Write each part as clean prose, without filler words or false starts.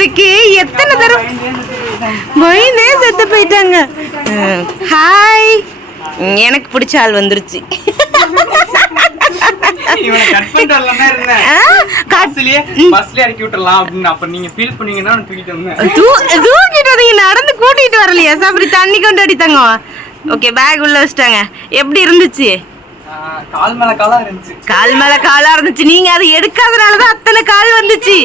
இருக்கு. எத்தனை தடவை பயந்தே செத்து போயிட்டாங்க. ஹாய், எனக்கு பிடிச்ச ஆள் வந்துருச்சு. நடந்து கூட்டிட்டு வரலையா? அப்படி தண்ணி கொண்டு அடித்தாங்க. ஓகே, பேக் உள்ள வச்சிட்டாங்க. எப்படி இருந்துச்சு? கால் மேல காலா இருந்துச்சு. நீங்க அதை எடுக்காதனாலதான் அத்தனை கால் வந்துச்சு.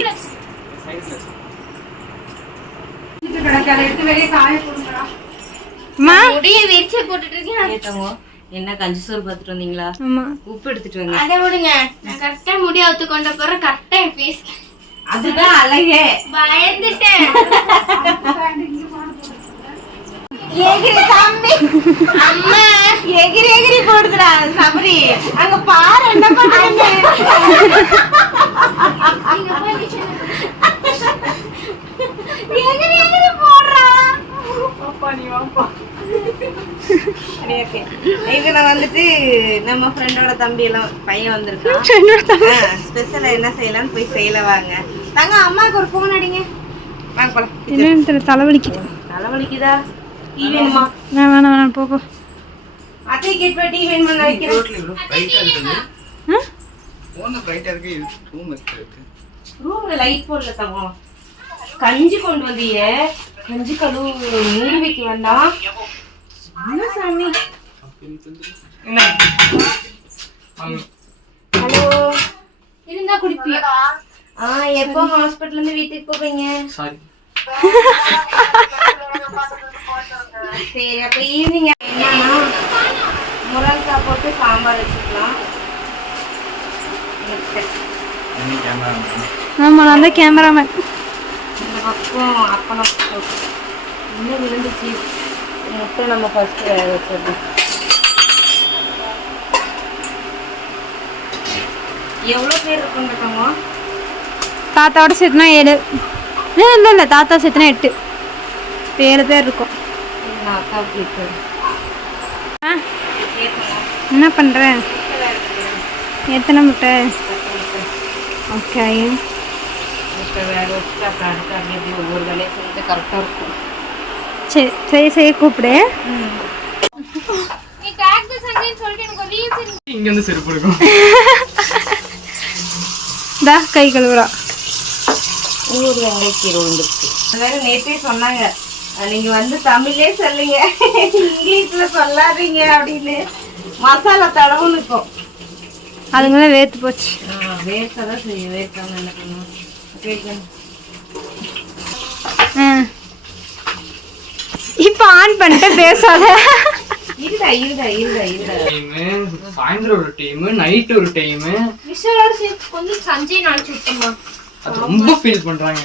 என்ன கஞ்சி சோறு பாத்துட்டு வந்தீங்களா? உப்பு எடுத்துட்டு வந்தீங்க. அதை விடுங்க, நான் கரெக்டா முடியாவது கொண்ட போற கரெக்டா பேச. அதுதான் அழகே. பயந்துட்டேன். எகிரி தம்பி, அம்மா எகிரி எகிரி போடுதுடா சபரி. அங்க பாரு என்ன பண்றாங்க. எகிரி எகிரி போடுறா. பாப்பா நீ வாப்பா. எங்கன வந்துட்டு நம்ம ஃப்ரெண்டோட தம்பி எல்லாம் பையன் வந்திருக்கான். ஸ்பெஷலா என்ன செய்யலாம்னு போய் செய்யல வாங்க. தங்க அம்மாக்கு ஒரு ஃபோன் அடிங்க. வாங்க போலாம். என்ன தலைவலிக்குது? தலைவலிக்குதா? டீ வேணுமா? நான் வேணாம் போகோ. அத்தை கேட்பா டீ வேணுமா? நான் வைக்கிறேன். போன் பிரைட்டா இருக்கு. ரூம்ல லைட் போடல தங்கம். கஞ்சி கொண்டு வந்தியே. கஞ்சி கழுவு மூடி வைக்க வேண்டாம். என்ன சாமி? ஹலோ, இருந்தா குடிப்பியா? எப்போ ஹாஸ்பிட்டல்ல இருந்து வீட்டுக்கு போவீங்க? சாரி. சரி, அப்ப ஈவினிங் என்னன்னா முருங்கைக்காய் போட்டு சாம்பார் வச்சுக்கலாம். ஆமா, நான் தான் கேமராமேன். இந்த பக்கம் அப்பளம் இன்னும் விழுந்துச்சு. முட்டை நம்ம ஃபர்ஸ்ட் வேக வச்சிடணும். எவ்வளோ பேர் இருக்குங்க? தாத்தாவோட சேர்த்துனா 7. இல்லை தாத்தா சேர்த்துனா 8. 7 பேர் இருக்கும். என்ன பண்ற? எத்தனை முட்டை? ஓகே, முட்டை வேக வச்சுட்டு அப்புறம் அடுத்து அப்படியே ஒவ்வொரு வேலையை செஞ்சு கரெக்டாக இருக்கும். சரி செய்ய கூப்பிடு. நீ டாக் தி சண்டேன்னு சொல்லிட்டு எனக்கு ரீசன் இங்க வந்து செருப்பு இருக்கும். டா கை கழுவுறா. ஊர் வெங்காயக்கீரை வந்துருக்கு. வேற நேற்றே சொன்னாங்க, நீங்க வந்து தமிழ்லே சொல்லுங்க, இங்கிலீஷ்ல சொல்லாதீங்க அப்படின்னு. மசாலா தடவும் இருக்கும். அதுங்களாம் வேர்த்து போச்சு. வேர்த்தான் செய்யும். வேர்த்தாம என்ன பண்ணுவோம்? இப்ப ஆன் பண்ணிட்டு பேசாத. சாயந்தரம் ஒரு டைம், நைட் ஒரு டைம். விஷயோட சேர்த்து கொஞ்சம் சஞ்சய் நாளைக்கு விட்டுமா. அது ரொம்ப ஃபீல் பண்றாங்க.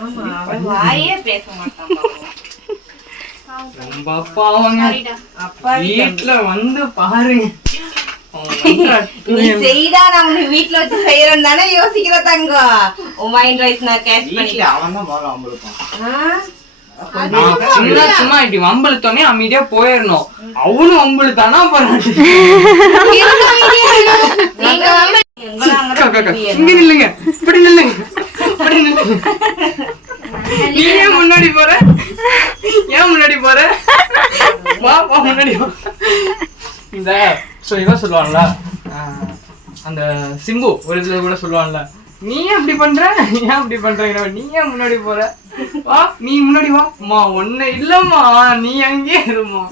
ஆமா, அவன் வாயே பேச மாட்டான். ரொம்ப பாவங்க. அப்பா வீட்ல வந்து பாருங்க. நீ செய்டா, நம்ம வீட்ல வச்சு செய்யறோம் தானே யோசிக்கிற தங்கம். உன் மைண்ட் வாய்ஸ் நான் கேட்ச் பண்ணி அவன் தான் பாரு அம்பளுப்பான். சும்மா இப்படி வம்பளுத்தோனே அமைதியா போயிடணும். அவனும் வம்பளுத்தானா பரவாயில்ல. இங்க நில்லுங்க, இப்படி நில்லுங்க, இப்படி நில்லுங்க. நீ ஏன் முன்னாடி போற? ஏன் முன்னாடி போற? வா வா முன்னாடி வா. இந்த இவன் சொல்லுவான்ல, அந்த சிம்பு ஒரு இதுல கூட சொல்லுவான்ல, நீ ஏன் அப்படி பண்ற, ஏன் அப்படி பண்ற, நீ ஏன் முன்னாடி போற, வா நீ முன்னாடி வா. அம்மா ஒண்ணு இல்லம்மா, நீ அங்கேயே இருமா.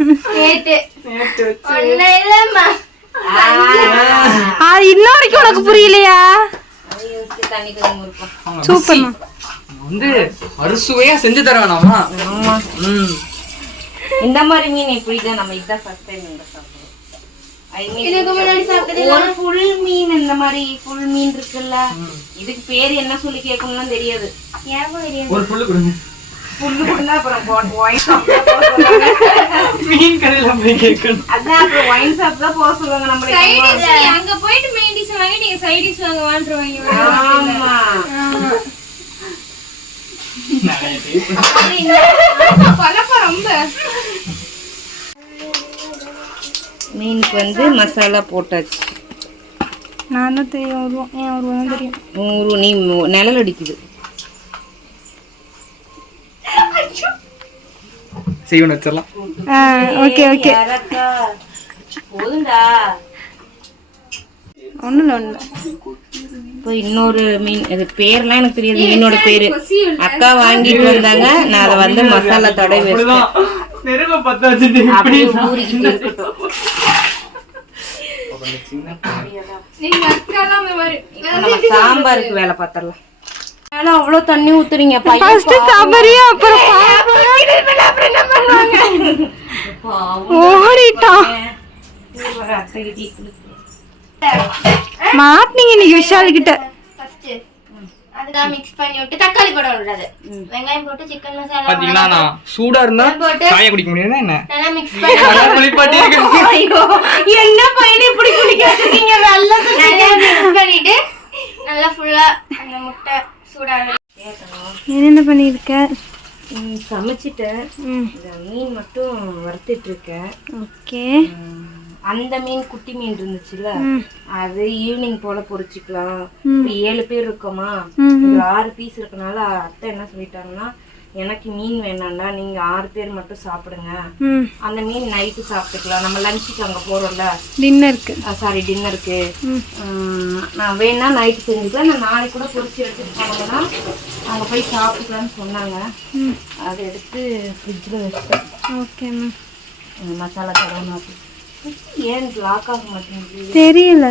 இன்ன வரைக்கும் உனக்கு புரியலையா? சூப்பர். வந்து அறுசுவையா செஞ்சு தர வேணாமா? இந்த மாதிரி மீன் எப்படிதான் நம்ம இதான் ஃபர்ஸ்ட் டைம் இந்த சாப்பிடுறோம். ஒரு ஃபுல் மீன், இந்த மாதிரி ஃபுல் மீன் இருக்குல்ல, இதுக்கு பேர் என்ன சொல்லி கேட்கணும்னு தெரியாது. ஒரு புல்லு கொடுங்க. புல்லு கொடுத்தா அப்புறம் மீன் கடையில போய் கேட்கணும். அதான் அப்புறம் ஒயின் ஷாப் தான் போக சொல்லுவாங்க. நம்ம அங்க போயிட்டு மெயின் டிஷ் வாங்கி நீங்க சைட் டிஷ் வாங்க வாங்குறீங்க. ஆமா, ரொம்ப மீனுக்கு வந்து மசாலா போட்டாச்சு. நான் தான் தெரியும். ஏன் வருவோம் தெரியும். நீ நிழல் அடிக்குது. செய்வன வச்சிடலாம். ஓகே ஓகே யாரக்கா போதுண்டா. ஒன்றும் இப்போ இன்னொரு மீன், இது பேர்லாம் எனக்கு தெரியாது, மீனோட பேரு அக்கா வாங்கிட்டு வந்தாங்க. நான் அதை வந்து மசாலா தடவி வச்சுட்டேன். நெருப்ப பத்த வச்சுட்டு அப்படியே ஊறிக்கிட்டு இருக்கட்டும். நீங்க அக்காலாம் அந்த மாதிரி நம்ம சாம்பாருக்கு வேலை பார்த்துடலாம். அவ்வளோ தண்ணி ஊத்துறீங்க. ஃபர்ஸ்ட் சாம்பாரியா அப்புறம் ஓடிட்டான். மாட்டினீங்க இன்னைக்கு விஷால் கிட்ட. ஃபர்ஸ்ட் அதுதான் மிக்ஸ் பண்ணி விட்டு தக்காளி போட விடாது, வெங்காயம் போட்டு சிக்கன் மசாலா பாத்தீங்களா, நான் சூடா இருந்தா சாய குடிக்க முடியாது. என்ன நல்லா மிக்ஸ் பண்ணி ஐயோ, என்ன பையனை இப்படி குடிக்க வச்சிருக்கீங்க? நல்லது. நல்லா மிக்ஸ் பண்ணிட்டு நல்லா ஃபுல்லா அந்த முட்டை சூடாக என்னென்ன பண்ணியிருக்க? சமைச்சிட்டேன். இந்த மீன் மட்டும் வறுத்துட்டு இருக்கேன். ஓகே. அந்த மீன் குட்டி மீன் இருந்துச்சுல, அது ஈவினிங் போல பொரிச்சுக்கலாம். இப்ப 7 பேர் இருக்கோமா, 6 பீஸ் இருக்கனால அத்தை என்ன சொல்லிட்டாங்கன்னா, எனக்கு மீன் வேணாம்டா, நீங்க 6 பேர் மட்டும் சாப்பிடுங்க, அந்த மீன் நைட்டு சாப்பிட்டுக்கலாம், நம்ம லஞ்சுக்கு அங்க போறோம்ல, டின்னருக்கு. சாரி டின்னருக்கு, நான் வேணா நைட்டு செஞ்சுக்கலாம், நான் நாளைக்கு கூட பொரிச்சு எடுத்துட்டு போனோம்னா அங்க போய் சாப்பிட்டுக்கலாம்னு சொன்னாங்க. அதை எடுத்து ஃப்ரிட்ஜில் வச்சுட்டேன். Okay ma'am. மசாலா தடவை ஏன் லாக் ஆக மாட்டேங்குது தெரியல.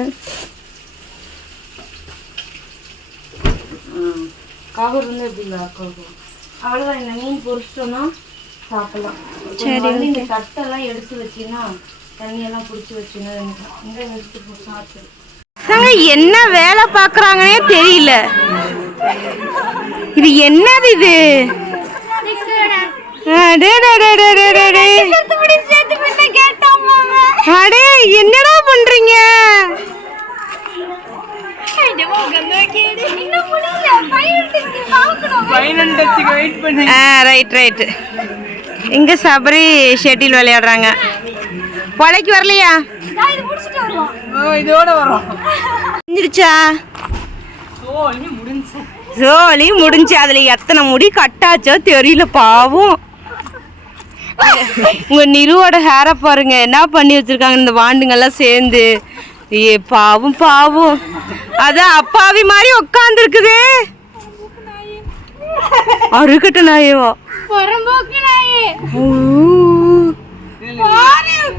கவர் வந்து எப்படி லாக் ஆகும்? அவ்வளோதான். இந்த மீன் பொரிச்சிட்டோம்னா சாப்பிடலாம். சரி, இந்த தட்டெல்லாம் எடுத்து வச்சின்னா தண்ணியெல்லாம் பிடிச்சி வச்சுன்னா இந்த எடுத்து சாப்பிடு. என்ன வேலை பாக்குறாங்கன்னே தெரியல. இது என்னது இது? அடே என்னடா பண்றீங்க? Right right. இங்க சபரி ஷெட்டில் விளையாடுறாங்க. பொழைக்கு வரலையா? இதோட வரோம். முடிஞ்சிருச்சா? முடிஞ்சு ஜோலி முடிஞ்சு. அதுல எத்தனை முடி கட்டாச்சோ தெரியல பாவம். உங்க நிருவோட ஹேரை பாருங்க, என்ன பண்ணி வச்சிருக்காங்க இந்த வாண்டுங்கெல்லாம் சேர்ந்து. ஏ பாவம் பாவம். அதான் அப்பாவி மாதிரி உட்கார்ந்து இருக்குது. அருக்கட்ட நாயவா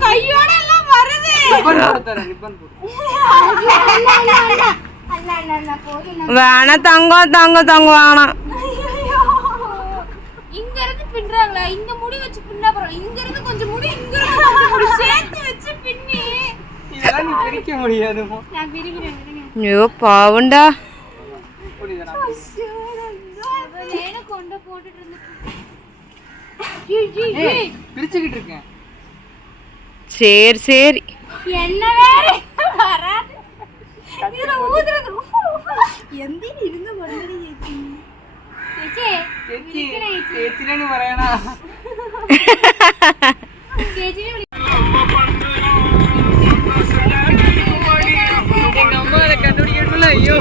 கையோட எல்லாம் வருது. வேணா தங்கம் தங்கம் தங்கம் வேணாம். இங்க இருந்து பின்றாங்களா? இங்க முடி வச்சு பின்னா பரவாயில்ல, இங்க இருந்து கொஞ்சம் முடி இங்க இருந்து சேர்த்து வச்சு பின்னி இதெல்லாம் நீ பிரிக்க முடியாதுமா. நான் பிரிக்கிறேன். ஐயோ பாவண்டா. லேன கொண்ட போட்டுட்டு இருந்தேன். பிரிச்சுக்கிட்டு இருக்கேன். சரி சரி. என்ன வேற வராது. இதுல ஊதுறது. எந்திரி இருங்க மறுபடி சேச்சி. சேச்சி சேச்சினு வரேனா? சேச்சி எங்க அம்மா அதை கண்டுபிடிக்கணும்ல. ஐயோ